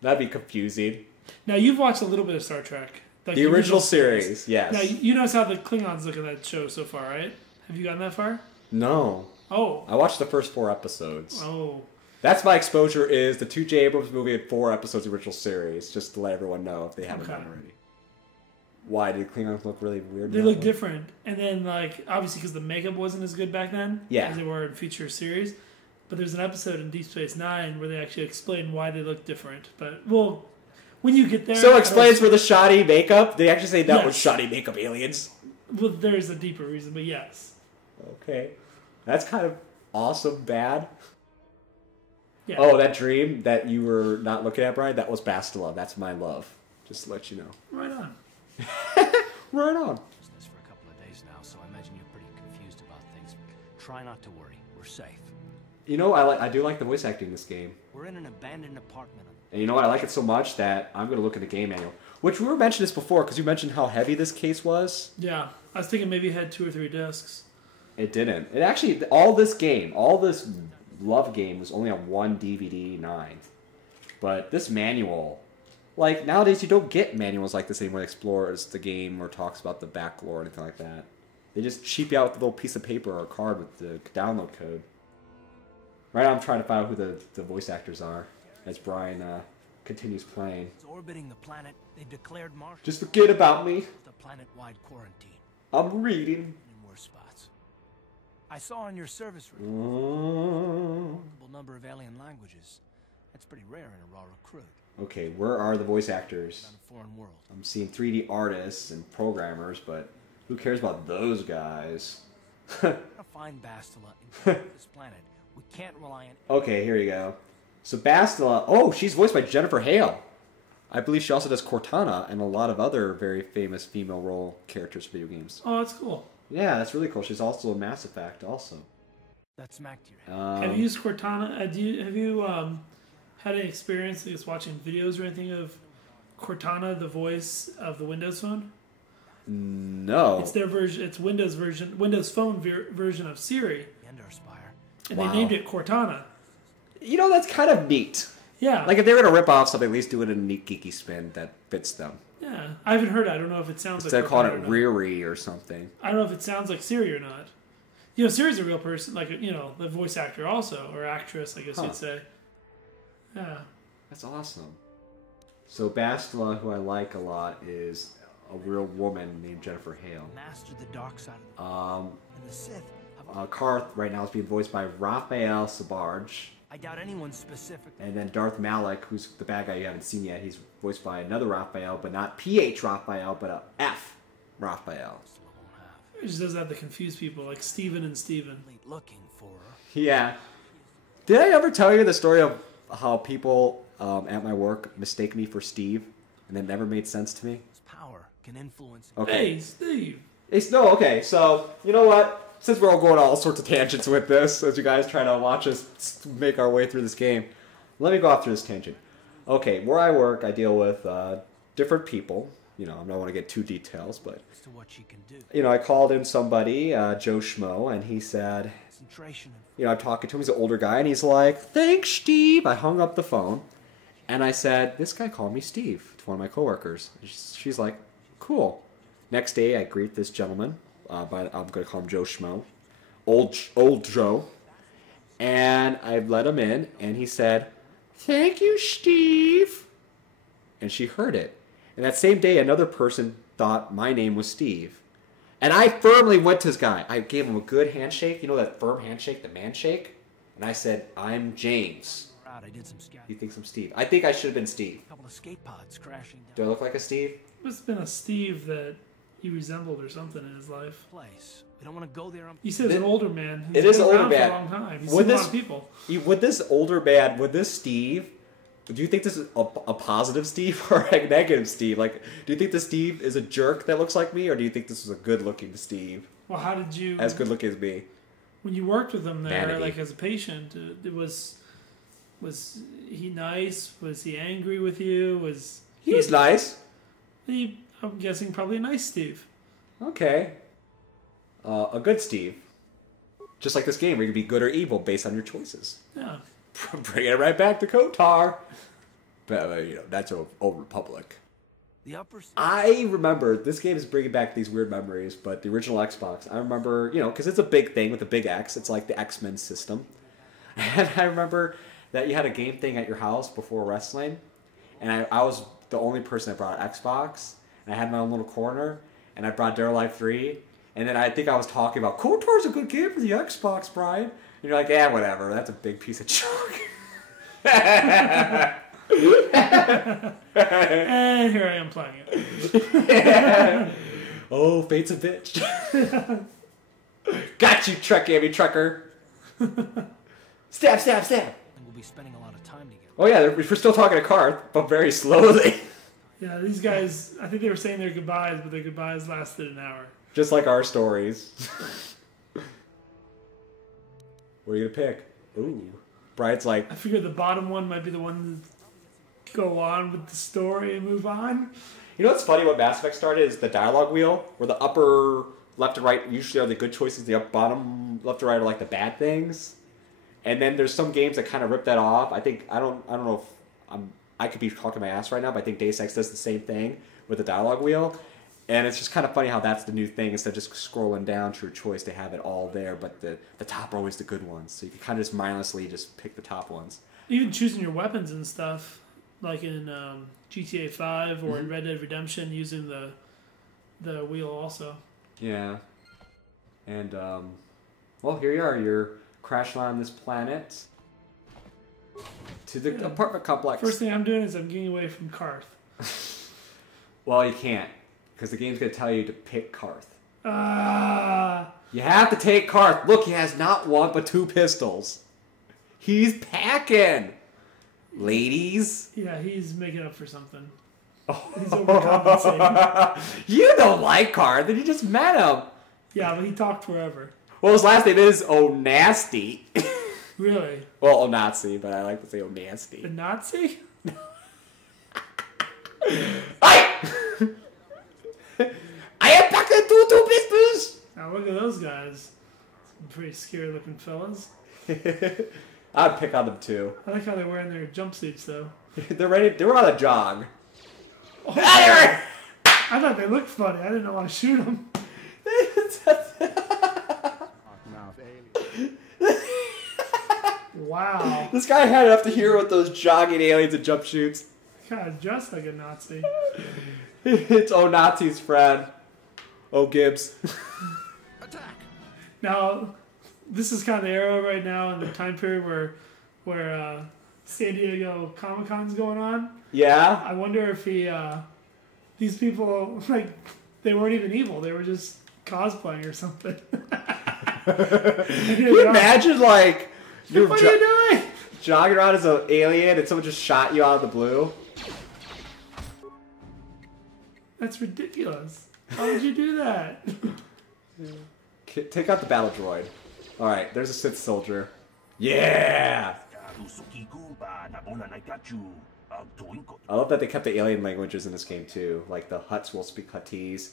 That'd be confusing. Now, you've watched a little bit of Star Trek. Like The original series, yes. Now, you notice how the Klingons look in that show so far, right? Have you gotten that far? No. Oh. I watched the first 4 episodes. Oh. That's my exposure is the 2 J. Abrams movie and 4 episodes of the original series, just to let everyone know if they haven't done already. Why did Klingons look really weird? They look different, and then like obviously because the makeup wasn't as good back then, yeah, as they were in future series. But there's an episode in Deep Space Nine where they actually explain why they look different. But well, when you get there, so it explains for the shoddy makeup. They actually say that was shoddy makeup aliens. Well, there's a deeper reason, but yes. Okay, that's kind of awesome. Bad. Yeah. Oh, that dream that you were not looking at, Brian. That was Bastila. That's my love. Just to let you know. Right on. Right on. Business for a couple of days now, so I imagine you're pretty confused about things. Try not to worry. We're safe. You know, I do like the voice acting in this game. We're in an abandoned apartment. And you know what? I like it so much that I'm going to look at the game manual. Which we were mentioning this before, because you mentioned how heavy this case was. Yeah. I was thinking maybe it had 2 or 3 discs. It didn't. It actually, all this love game was only on 1 DVD 9. But this manual, like nowadays you don't get manuals like this anymore that explores the game or talks about the back lore or anything like that. They just cheap you out with a little piece of paper or a card with the download code. Right now I'm trying to find out who the voice actors are as Brian continues playing. It's orbiting the planet. They've declared Mars. Just forget about me. The planet-wide quarantine. I'm reading. In worse spots. I saw on your service report multiple number of alien languages. That's pretty rare in a raw recruit. Okay, where are the voice actors? On a foreign world. I'm seeing 3D artists and programmers, but who cares about those guys? To find Bastila in this planet, we can't rely on. Okay, here you go. So Bastila, oh, she's voiced by Jennifer Hale. I believe she also does Cortana and a lot of other very famous female role characters for video games. Oh, that's cool. Yeah, that's really cool. She's also in Mass Effect, also. That's smack to your head. Have you used Cortana? Have you had any experience just watching videos or anything of Cortana, the voice of the Windows Phone? No. It's their version. It's Windows Phone version of Siri. And our Spire. And they named it Cortana. You know, that's kind of neat. Yeah. Like, if they're going to rip off something, at least do it in a neat, geeky spin that fits them. Yeah. I haven't heard it. I don't know if it sounds Instead like of calling Cortana it Riri or something. I don't know if it sounds like Siri or not. You know, Siri's a real person, like, you know, the voice actor also, or actress, I guess you'd say. Yeah. That's awesome. So Bastila, who I like a lot, is a real woman named Jennifer Hale. Master the dark side. And the Sith. Carth right now is being voiced by Raphael Sabarge. I doubt anyone specific. And then Darth Malik, who's the bad guy you haven't seen yet, he's voiced by another Raphael, but not PH Raphael, but a F Raphael. It just does that to confuse people, like Steven and Steven. Looking for her. Yeah. Did I ever tell you the story of how people at my work mistake me for Steve, and it never made sense to me? His power can influence. Okay. Hey, Steve. Okay, so, you know what? Since we're all going all sorts of tangents with this, as you guys try to watch us make our way through this game, let me go off through this tangent. Okay, where I work, I deal with different people. You know, I don't want to get too details, but... As to what she can do. You know, I called in somebody, Joe Schmo, and he said... Concentration. You know, I'm talking to him, he's an older guy, and he's like, "Thanks, Steve." I hung up the phone, and I said, "This guy called me Steve," to one of my coworkers. She's like, "Cool." Next day, I greet this gentleman, but I'm going to call him Joe Schmo. Old Joe. And I let him in, and he said, "Thank you, Steve." And she heard it. And that same day, another person thought my name was Steve. And I firmly went to this guy. I gave him a good handshake. You know that firm handshake, the man shake? And I said, "I'm James." Proud I did some scouting. He thinks I'm Steve. I think I should have been Steve. A couple of skate pods crashing down. Do I look like a Steve? It must have been a Steve that he resembled or something in his life. Place. We don't want to go there. You said it's an older man. It is an older around man. For a long time. He's Would seen a this- lot of people. Would this older man, would this Steve, do you think this is a positive Steve or a negative Steve? Like, do you think the Steve is a jerk that looks like me, or do you think this is a good-looking Steve? Well, how did you... As good-looking as me. When you worked with him there, Vanity. like as a patient, was he nice? Was he angry with you? He was nice. I'm guessing probably a nice Steve. Okay. A good Steve. Just like this game, where you can be good or evil based on your choices. Yeah. Bring it right back to Kotar. But, you know, that's Old Republic. The upper. I remember, this game is bringing back these weird memories, but the original Xbox, I remember, you know, because it's a big thing with a big X. It's like the X-Men system. And I remember that you had a game thing at your house before wrestling, and I was the only person that brought an Xbox, and I had my own little corner, and I brought Dare Life 3, and then I think I was talking about, KOTOR's a good game for the Xbox, Brian. And you're like, yeah, whatever, that's a big piece of junk. And here I am playing it. Oh, fate's a bitch. Got you, Amy Trucker. Stab, stab, stab. We'll be spending a lot of time together. Oh yeah, we're still talking to Carth, but very slowly. Yeah, these guys, I think they were saying their goodbyes, but their goodbyes lasted an hour. Just like our stories. What are you gonna pick? Ooh. Bride's like, I figured the bottom one might be the one to go on with the story and move on. you know what's funny? What Mass Effect started is the dialogue wheel, where the upper left and right usually are the good choices, the bottom left and right are like the bad things. And then there's some games that kind of rip that off. I don't know if I could be talking my ass right now, but I think Deus Ex does the same thing with the dialogue wheel. And it's just kind of funny how that's the new thing. Instead of just scrolling down to your choice, they have it all there, but the top are always the good ones. So you can kind of just mindlessly just pick the top ones. Even choosing your weapons and stuff, like in GTA 5 or in Red Dead Redemption, using the wheel also. Yeah. And, well, here you are. You're crashing on this planet to the apartment complex. First thing I'm doing is I'm getting away from Carth. Well, you can't, because the game's going to tell you to pick Carth. Ah. You have to take Carth. Look, he has not one but 2 pistols. He's packing. Ladies. Yeah, he's making up for something. Oh. He's overcompensating. You don't like Carth, and you just met him. Yeah, but he talked forever. Well, his last name is Oh Nasty. Really? Well, Oh Nazi, but I like to say Oh Nasty. The Nazi? I am packing 2 pistols. Now look at those guys. Some pretty scary looking fellas. I'd pick on them too. I like how they're wearing their jumpsuits though. They're ready. They were on a jog. Oh, I thought they looked funny. I didn't know how to shoot them. Wow. This guy had enough to hear with those jogging aliens and jump shoots. Kind of dressed like a Nazi. It's Oh Nazi's friend. Oh Gibbs. Attack! Now, this is kind of the era right now in the time period where San Diego Comic-Con's going on. Yeah? I wonder if these people, like, they weren't even evil. They were just cosplaying or something. Can you imagine, like, you're what are you doing? jogging around as an alien and someone just shot you out of the blue? That's ridiculous. How would you do that? Take out the battle droid. Alright, there's a Sith soldier. Yeah! I love that they kept the alien languages in this game too. Like the Hutts will speak Huttese.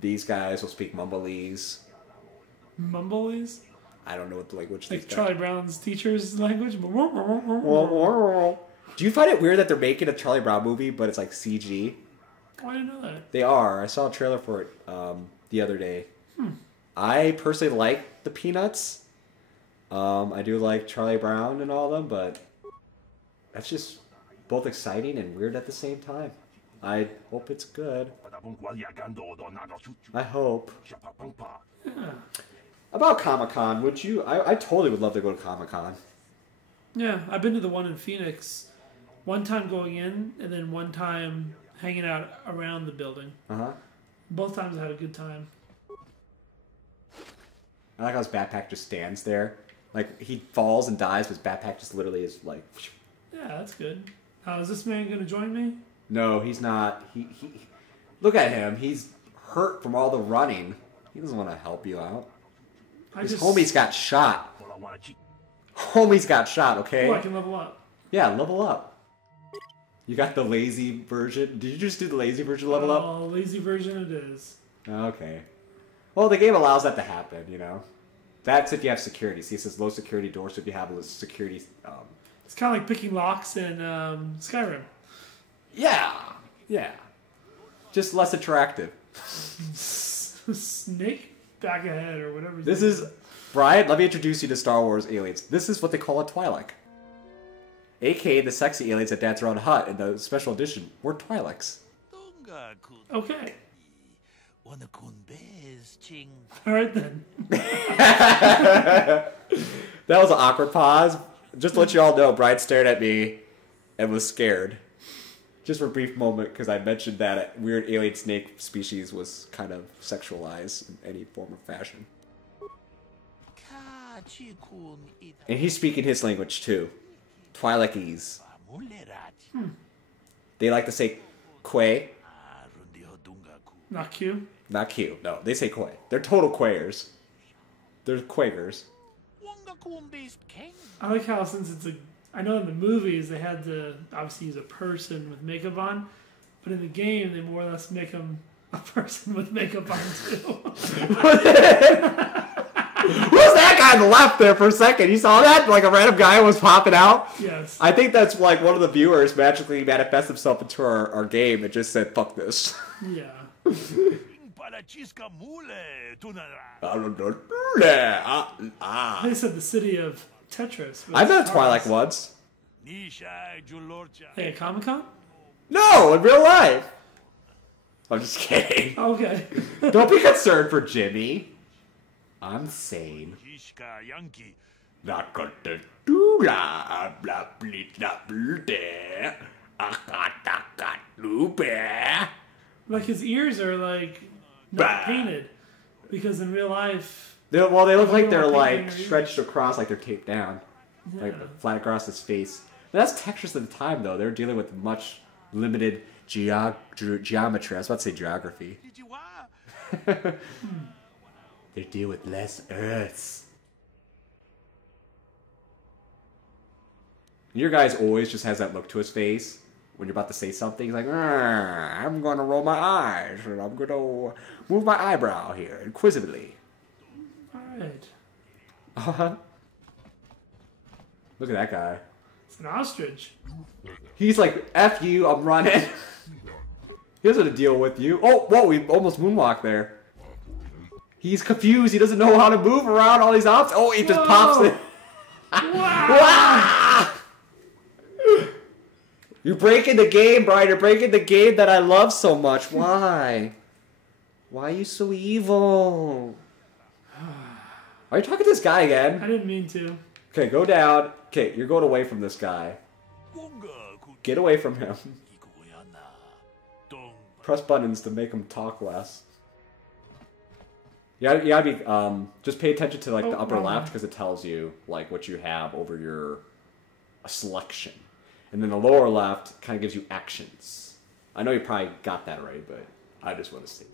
These guys will speak Mumbalese. Mumblies? I don't know what the language Like these Charlie Brown's teacher's language? guys. Do you find it weird that they're making a Charlie Brown movie, but it's like CG? Oh, I didn't know that. They are. I saw a trailer for it the other day. I personally like the Peanuts. I do like Charlie Brown and all of them, but that's just both exciting and weird at the same time. I hope it's good. I hope. Yeah. About Comic-Con, would you... I totally would love to go to Comic-Con. Yeah, I've been to the one in Phoenix. One time going in, and then one time hanging out around the building. Uh-huh. Both times I had a good time. I like how his backpack just stands there. Like, he falls and dies, but his backpack just literally is like... Yeah, that's good. Is this man going to join me? No, he's not. He look at him. He's hurt from all the running. He doesn't want to help you out. His homie's got shot. Homie's got shot, okay? Oh, I can level up. Yeah, level up. You got the lazy version. Did you just do the lazy version level up? Oh, lazy version it is. Okay. Well, the game allows that to happen, you know? That's if you have security. See, it says low security doors, so if you have a security... It's kind of like picking locks in Skyrim. Yeah. Yeah. just less attractive. Snake back ahead or whatever. This is... Brian, let me introduce you to Star Wars aliens. This is what they call a Twi'lek. AKA the sexy aliens that dance around Hutt in the special edition were Twi'leks. Okay. Alright then. That was an awkward pause. Just to let you all know, Brian stared at me and was scared. Just for a brief moment, because I mentioned that a weird alien snake species was kind of sexualized in any form or fashion. And he's speaking his language too. Twi'lekese. They like to say Quay. Not Q. Not Q. No, they say Quay. They're total Quayers. They're Quakers. I like how since it's a... I know in the movies they had to obviously use a person with makeup on, but in the game they more or less make him a person with makeup on too. Who's that guy on the left there for a second? You saw that? Like a random guy was popping out? Yes. I think that's like one of the viewers magically manifests himself into our game and just said, fuck this. Yeah. They said the city of Tetris. I've met a Twi'lek once. Hey, at Comic-Con? No, in real life. I'm just kidding. Okay. Don't be concerned for Jimmy. I'm sane. Like his ears are like not painted because in real life. They look like they're like stretched across, like they're taped down, like flat across his face. But that's Tetris at the time, though. They're dealing with much limited geometry. I was about to say geography. They deal with less Earths. Your guy always just has that look to his face when you're about to say something. He's like, I'm going to roll my eyes, and I'm going to move my eyebrow here, inquisitively. Alright. Look at that guy. It's an ostrich. He's like, F you, I'm running. He doesn't want to deal with you. Oh, whoa, we almost moonwalked there. He's confused. He doesn't know how to move around all these options. Oh, he just pops it. Wow. You're breaking the game, Brian. You're breaking the game that I love so much. Why? Why are you so evil? Are you talking to this guy again? I didn't mean to. Okay, go down. Okay, you're going away from this guy. Get away from him. Press buttons to make him talk less. You gotta be, just pay attention to, like, the upper left, because it tells you, like, what you have over your selection. And then the lower left kind of gives you actions. I know you probably got that right, but I just want to see.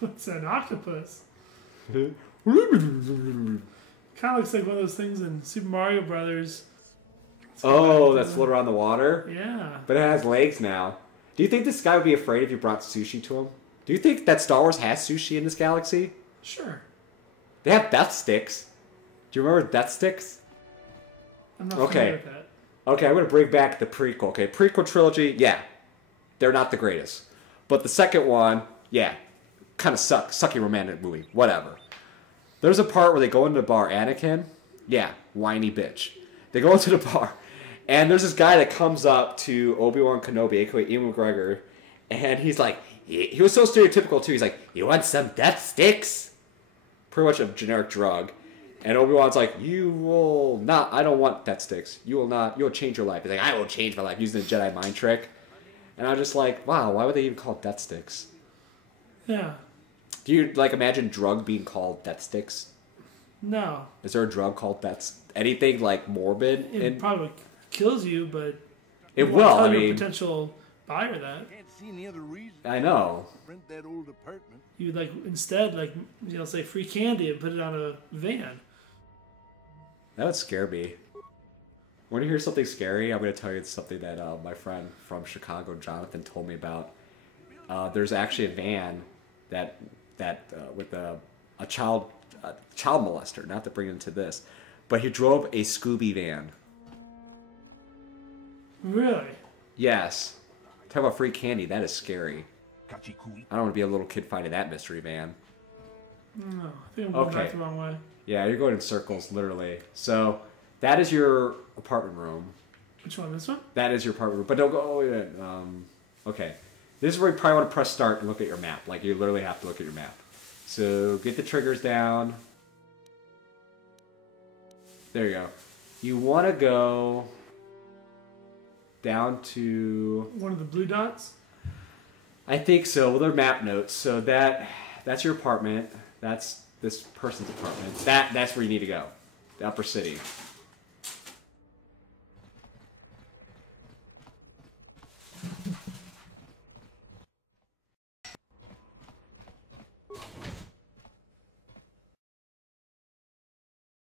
What's an octopus? Kind of looks like one of those things in Super Mario Brothers. Oh, that's float around the water? Yeah. But it has legs now. Do you think this guy would be afraid if you brought sushi to him? Do you think that Star Wars has sushi in this galaxy? Sure. They have death sticks. Do you remember death sticks? I'm not familiar with that. Okay, I'm going to bring back the prequel. Okay, prequel trilogy, yeah. They're not the greatest. But the second one, yeah. Kind of sucky romantic movie. Whatever. There's a part where they go into the bar. Anakin, yeah, whiny bitch. They go into the bar. And there's this guy that comes up to Obi-Wan Kenobi, aka Ewan McGregor. And he's like, he was so stereotypical too. He's like, you want some death sticks? Pretty much a generic drug. And Obi-Wan's like, you will not, I don't want death sticks. You will not, you'll change your life. He's like, I will change my life, using the Jedi mind trick. And I'm just like, wow, why would they even call it death sticks? Yeah. Do you, like, imagine drug being called death sticks? No. Is there a drug called death, anything, like, morbid? It probably kills you, but... It will, I mean... mean... potential buyer that. Can't see any other reason. I know. Rent that old apartment. You would, like, instead, like, you know, say free candy and put it on a van. That would scare me. When you hear something scary, I'm going to tell you something that my friend from Chicago, Jonathan, told me about. There's actually a van that with a child molester, not to bring into this, but he drove a Scooby van. Really? Yes. Talk about free candy. That is scary. I don't want to be a little kid finding that mystery van. No, I think I'm going back the wrong way. Yeah, you're going in circles, literally. So, that is your apartment room. Which one? This one? That is your apartment room. But don't go... okay. This is where you probably want to press start and look at your map. Like, you literally have to look at your map. So, get the triggers down. There you go. You want to go down to... One of the blue dots? I think so. Well, they're map notes. So, that's your apartment. That's this person's apartment. That's where you need to go. The upper city.